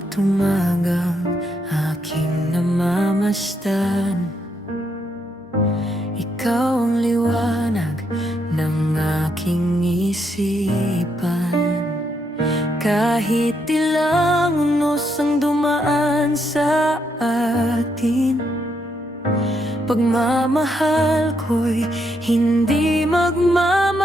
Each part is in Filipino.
bawat umagang aking namamasdan. Ikaw ang liwanag ng aking isipan. Kahit ilang unos ang dumaan sa atin, pagmamahal ko'y hindi magmamaliw.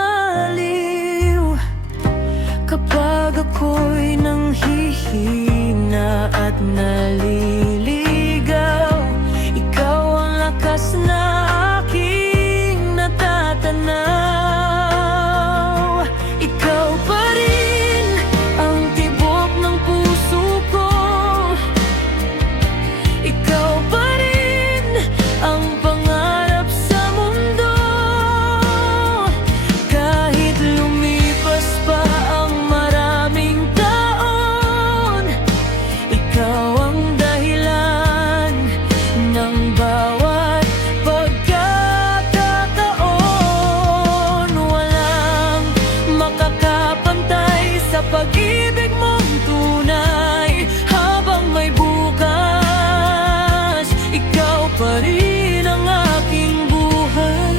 Kapag ako'y nanghihina at naliligaw, ikaw ang lakas na aking natatanaw. Ikaw pa rin ang tibok ng puso ko. Ikaw pa rin ang pangarap sa mundo. Kahit lumipas pa ang maraming taon, ikaw ang dahilan ng bawat pagkakataon. Walang makakapantay sa pag-ibig mong tunay. Habang may bukas, ikaw pa rin ang aking buhay.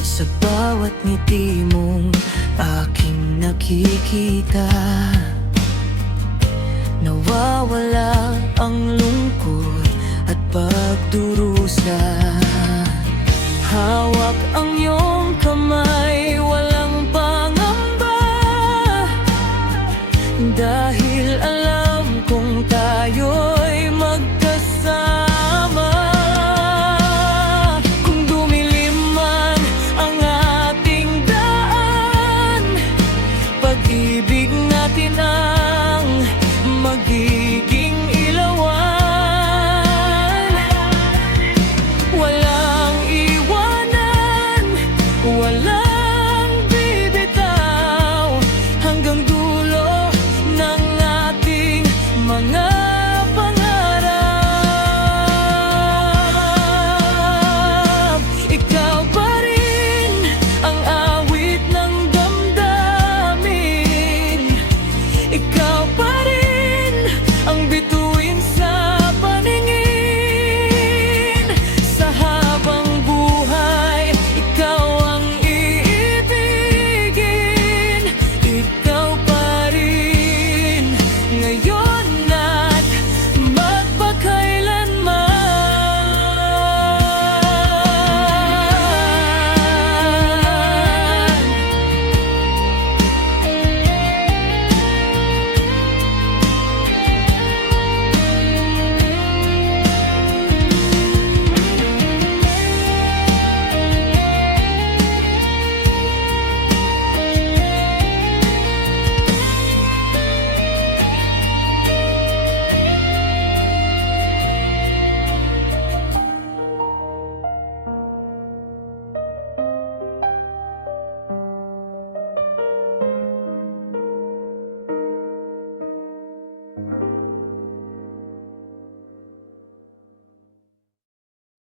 Sa bawat ngiti mong aking nakikita, nawawala ang lungkot at pagdurusa. Hawak